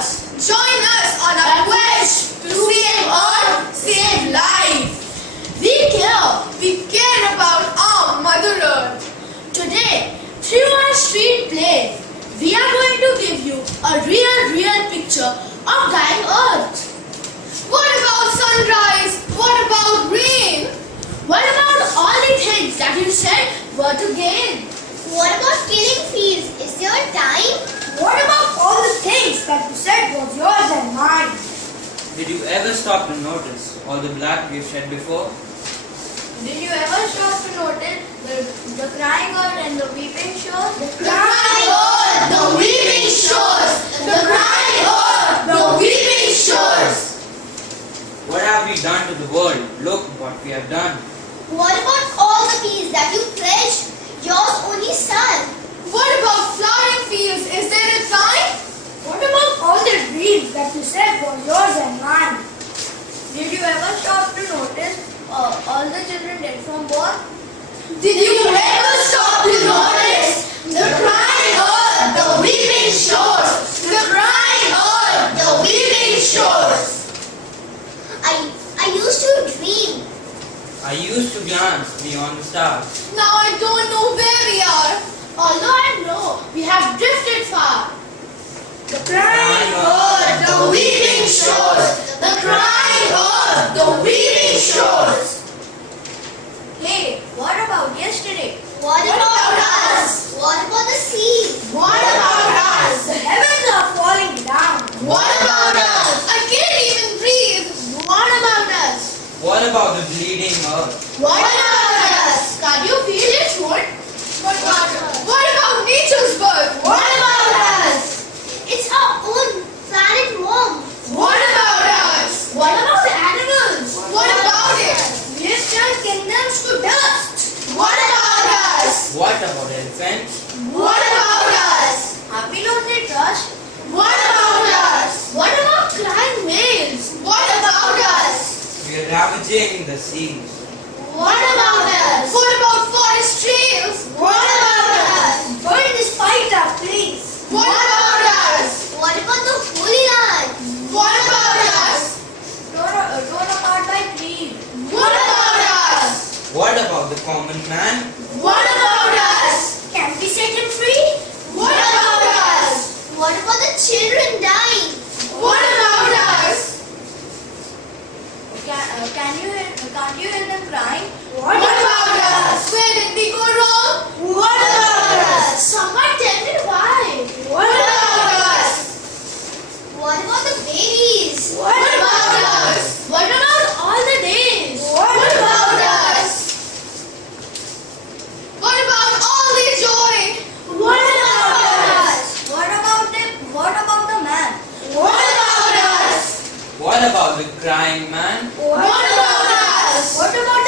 us. Join us on our quest to save Earth, save life. We care about our Mother Earth. Today, through our street play, we are going to give you a real picture of dying Earth. What about sunrise? What about rain? What about all the things that you said were to gain? What about killing fields? Is there time? What about all the things that you said was yours and mine? Did you ever stop to notice all the blood we've shed before? Did you ever stop to notice the crying earth and the weeping shores? The crying earth, the weeping shores. The crying earth, the weeping shores. What have we done to the world? Look what we have done. What about all the peace that you pledged? Yours only son. What about flowering fields? Is there a time? What about all the dreams that you said were yours and mine? Did you ever stop to notice all the children dead from birth? Did you ever stop to notice the crying earth, the weeping shores? The crying earth, the weeping shores. I used to dream. I used to glance beyond the stars. Now I don't know where we are. Although I know we have drifted far. The Crying earth, the weeping shores. The crying earth, the weeping shores. Hey, what about yesterday? What about us? What about the sea? What about us? The heavens are falling down. What about us? I can't even breathe. What about us? What about the bleeding earth? What about us? Can you feel its wood? What about nature's birth? What about us? It's our own planet mom. What about us? What about the animals? What about it? We have turned kingdoms to dust. What about us? What about elephants? What about us? Have we lost their trust? What about us? What about crying whales? What about us? We are ravaging the seas. What about us? What about forest trails? What about us? Burn despite our place. What about us? What about the Holy Land? What about us? Torn apart by trees. What about us? What about the common man? What about us? Can we set him free? What about us? What about the children dying? What about us? Can't you hear them crying? What about us? Where did we go wrong? What about us? Someone tell me why. What about us? What about the babies? What about us? What about all the days? What about us? What about all the joy? What about us? What about the man? What about us? What about the crying man? What about us? What about